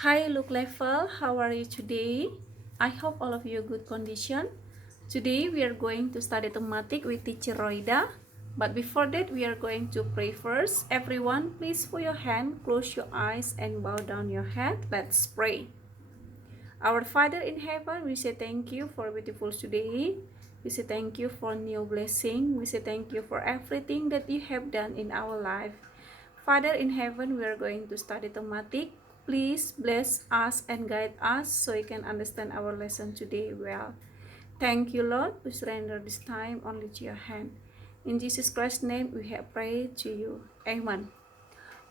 Hi Look Level, how are you today? I hope all of you good condition. Today we are going to study thematic with teacher Roida. But before that we are going to pray first. Everyone please put your hand, close your eyes and bow down your head. Let's pray. Our Father in heaven, we say thank you for beautiful today. We say thank you for new blessing. We say thank you for everything that you have done in our life. Father in heaven, we are going to study thematic. Please bless us and guide us so we can understand our lesson today well. Thank you, Lord. We surrender this time only to your hand. In Jesus Christ's name, we have prayed to you. Amen.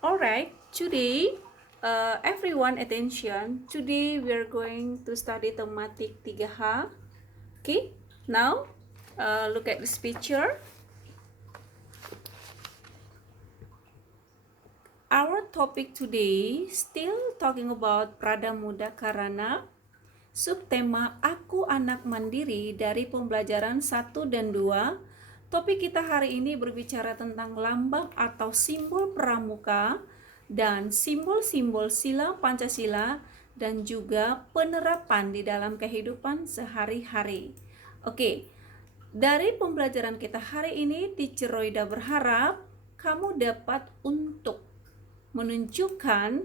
Alright, today, everyone attention. Today we are going to study thematic 3H. Okay, now look at this picture. Our topic today still talking about Prada Muda Karana. Subtema Aku Anak Mandiri dari pembelajaran 1 dan 2. Topik kita hari ini berbicara tentang lambang atau simbol pramuka dan simbol-simbol sila Pancasila dan juga penerapan di dalam kehidupan sehari-hari. Oke, dari pembelajaran kita hari ini, Teacher Roida berharap kamu dapat untuk menunjukkan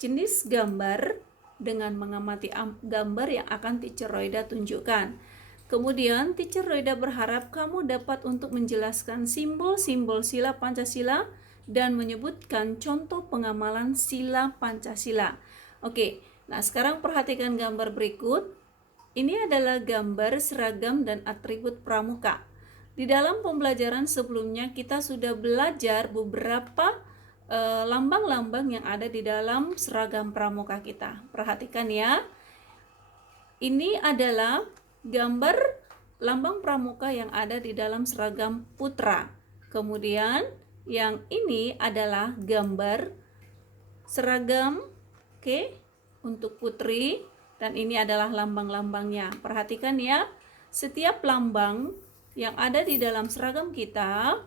jenis gambar dengan mengamati gambar yang akan Teacher Roida tunjukkan. Kemudian Teacher Roida berharap kamu dapat untuk menjelaskan simbol-simbol sila Pancasila dan menyebutkan contoh pengamalan sila Pancasila. Oke, nah sekarang perhatikan gambar berikut. Ini adalah gambar seragam dan atribut pramuka. Di dalam pembelajaran sebelumnya kita sudah belajar beberapa lambang-lambang yang ada di dalam seragam pramuka kita. Perhatikan ya. Ini adalah gambar lambang pramuka yang ada di dalam seragam putra. Kemudian yang ini adalah gambar seragam untuk putri dan ini adalah lambang-lambangnya. Perhatikan ya. Setiap lambang yang ada di dalam seragam kita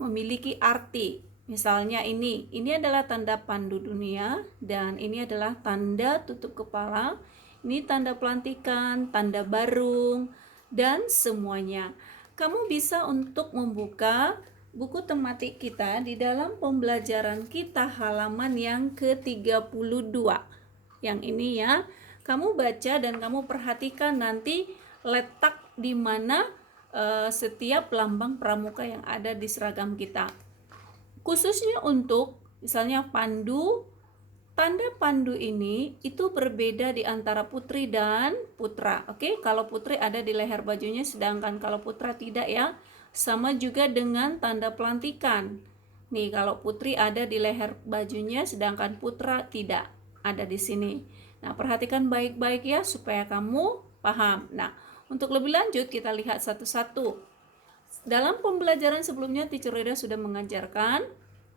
memiliki arti. Misalnya ini adalah tanda pandu dunia dan ini adalah tanda tutup kepala. Ini tanda pelantikan, tanda barung dan semuanya. Kamu bisa untuk membuka buku tematik kita di dalam pembelajaran kita halaman yang ke-32. Yang ini ya. Kamu baca dan kamu perhatikan nanti letak di mana setiap lambang pramuka yang ada di seragam kita. Khususnya untuk misalnya pandu, tanda pandu ini itu berbeda di antara putri dan putra. Oke, kalau putri ada di leher bajunya sedangkan kalau putra tidak ya. Sama juga dengan tanda pelantikan. Nih, kalau putri ada di leher bajunya sedangkan putra tidak ada di sini. Nah, perhatikan baik-baik ya supaya kamu paham. Nah, untuk lebih lanjut kita lihat satu-satu. Dalam pembelajaran sebelumnya Teacher Reda sudah mengajarkan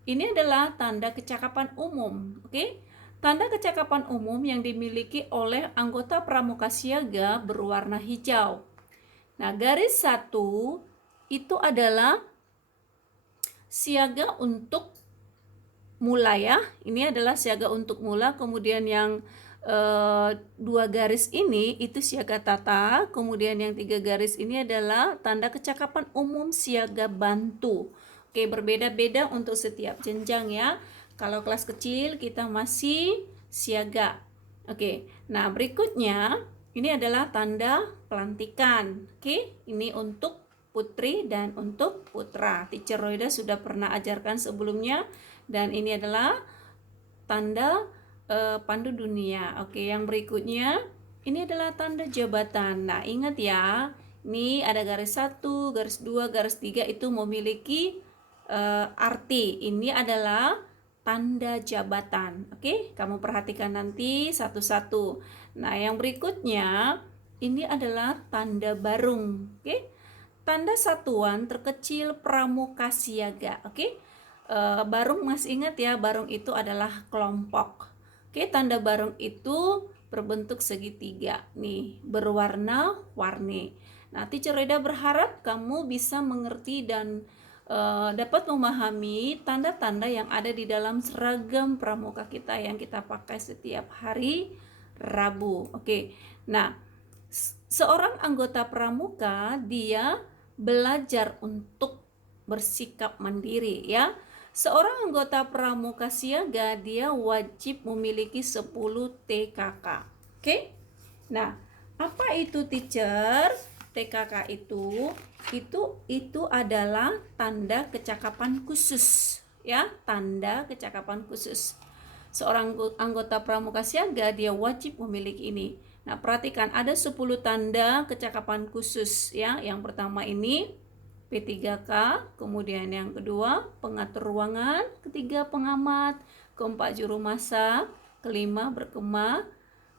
ini adalah tanda kecakapan umum, oke? Tanda kecakapan umum yang dimiliki oleh anggota pramuka siaga berwarna hijau. Nah, garis 1 itu adalah siaga untuk mula ya. Ini adalah siaga untuk mula, kemudian yang 2 garis ini itu siaga tata, kemudian yang 3 garis ini adalah tanda kecakapan umum siaga bantu. Oke, berbeda-beda untuk setiap jenjang ya. Kalau kelas kecil kita masih siaga. Oke, nah berikutnya ini adalah tanda pelantikan. Oke, ini untuk putri dan untuk putra. Teacher Roida sudah pernah ajarkan sebelumnya dan ini adalah tanda pandu dunia. Oke, yang berikutnya ini adalah tanda jabatan. Nah, ingat ya, ini ada garis 1, garis 2, garis 3 itu memiliki arti. Ini adalah tanda jabatan. Oke, kamu perhatikan nanti satu-satu. Nah, yang berikutnya ini adalah tanda barung. Oke, tanda satuan terkecil pramuka siaga. Oke, barung masih ingat ya, barung itu adalah kelompok. Oke, tanda barung itu berbentuk segitiga nih, berwarna-warni. Nah, Teacher Reda berharap kamu bisa mengerti dan dapat memahami tanda-tanda yang ada di dalam seragam pramuka kita yang kita pakai setiap hari Rabu. Oke. Nah, seorang anggota pramuka dia belajar untuk bersikap mandiri ya. Seorang anggota pramuka siaga dia wajib memiliki 10 TKK. Oke? Nah, apa itu teacher? TKK itu adalah tanda kecakapan khusus ya, tanda kecakapan khusus. Seorang anggota pramuka siaga dia wajib memiliki ini. Nah, perhatikan ada 10 tanda kecakapan khusus ya. Yang pertama ini P3K, kemudian yang kedua pengatur ruangan, ketiga pengamat, keempat juru masak, kelima berkemah,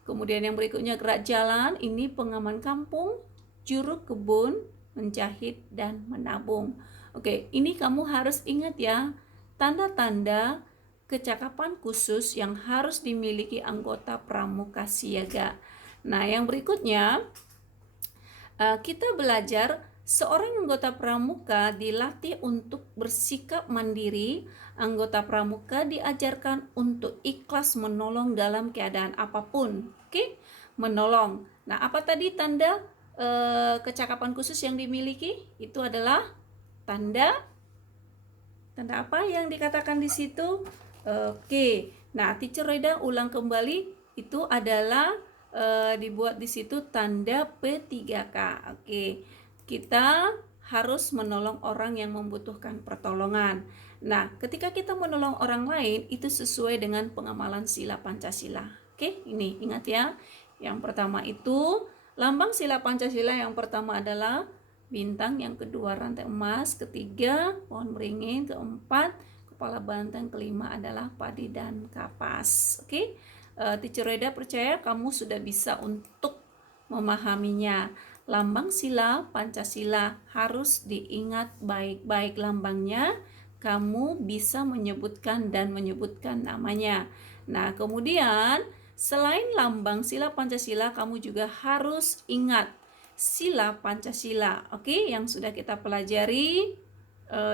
kemudian yang berikutnya gerak jalan, ini pengaman kampung, juru kebun, menjahit dan menabung. Oke, ini kamu harus ingat ya, tanda-tanda kecakapan khusus yang harus dimiliki anggota pramuka siaga. Nah, yang berikutnya kita belajar seorang anggota pramuka dilatih untuk bersikap mandiri. Anggota pramuka diajarkan untuk ikhlas menolong dalam keadaan apapun. Oke, menolong. Nah, apa tadi tanda kecakapan khusus yang dimiliki? Itu adalah tanda apa yang dikatakan di situ? Oke. Nah, Teacher Reda ulang kembali, itu adalah dibuat di situ tanda P3K. Oke. Kita harus menolong orang yang membutuhkan pertolongan. Nah, ketika kita menolong orang lain itu sesuai dengan pengamalan sila Pancasila. Oke, ini ingat ya. Yang pertama itu lambang sila Pancasila, yang pertama adalah bintang, yang kedua rantai emas, ketiga pohon beringin, keempat kepala banteng, kelima adalah padi dan kapas. Oke, Teacher Reda percaya kamu sudah bisa untuk memahaminya. Lambang sila Pancasila harus diingat baik-baik lambangnya. Kamu bisa menyebutkan dan menyebutkan namanya. Nah, kemudian selain lambang sila Pancasila, kamu juga harus ingat sila Pancasila, oke, yang sudah kita pelajari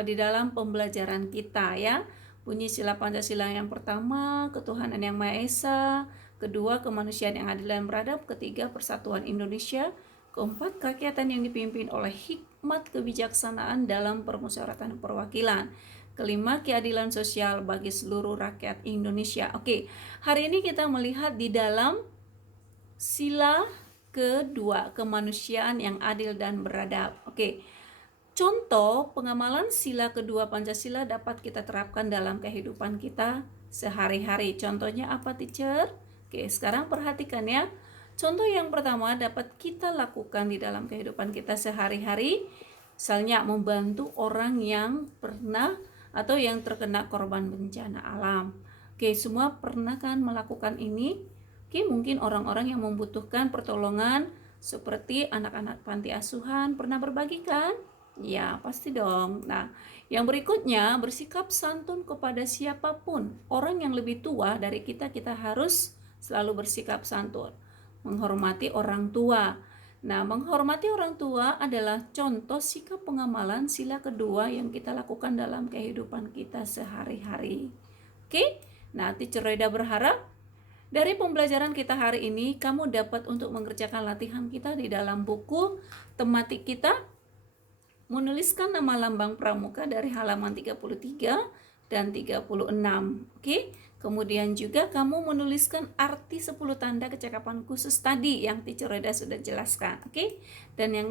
di dalam pembelajaran kita ya. Bunyi sila Pancasila yang pertama, ketuhanan yang Maha Esa, kedua kemanusiaan yang adil dan beradab, ketiga persatuan Indonesia, keempat kerakyatan yang dipimpin oleh hikmat kebijaksanaan dalam permusyawaratan perwakilan, kelima keadilan sosial bagi seluruh rakyat Indonesia. Oke, hari ini kita melihat di dalam sila kedua, kemanusiaan yang adil dan beradab. Oke, contoh pengamalan sila kedua Pancasila dapat kita terapkan dalam kehidupan kita sehari-hari. Contohnya apa, teacher? Oke, sekarang perhatikan ya. Contoh yang pertama dapat kita lakukan di dalam kehidupan kita sehari-hari, misalnya membantu orang yang pernah atau yang terkena korban bencana alam. Oke, semua pernah kan melakukan ini? Oke, mungkin orang-orang yang membutuhkan pertolongan seperti anak-anak panti asuhan pernah berbagi kan? Ya, pasti dong. Nah, yang berikutnya bersikap santun kepada siapapun. Orang yang lebih tua dari kita, kita harus selalu bersikap santun. Menghormati orang tua. Nah, menghormati orang tua adalah contoh sikap pengamalan sila kedua yang kita lakukan dalam kehidupan kita sehari-hari. Oke? Nah, Teacher Reda berharap dari pembelajaran kita hari ini, kamu dapat untuk mengerjakan latihan kita di dalam buku tematik kita, menuliskan nama lambang pramuka dari halaman 33 dan 36. Oke? Kemudian juga kamu menuliskan arti 10 tanda kecakapan khusus tadi yang Teacher Reda sudah jelaskan. Oke? Dan yang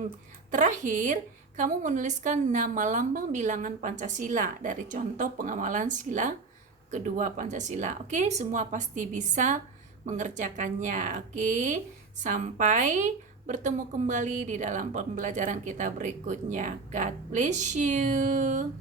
terakhir, kamu menuliskan nama lambang bilangan Pancasila dari contoh pengamalan sila kedua Pancasila. Oke? Semua pasti bisa mengerjakannya. Oke? Sampai bertemu kembali di dalam pembelajaran kita berikutnya. God bless you.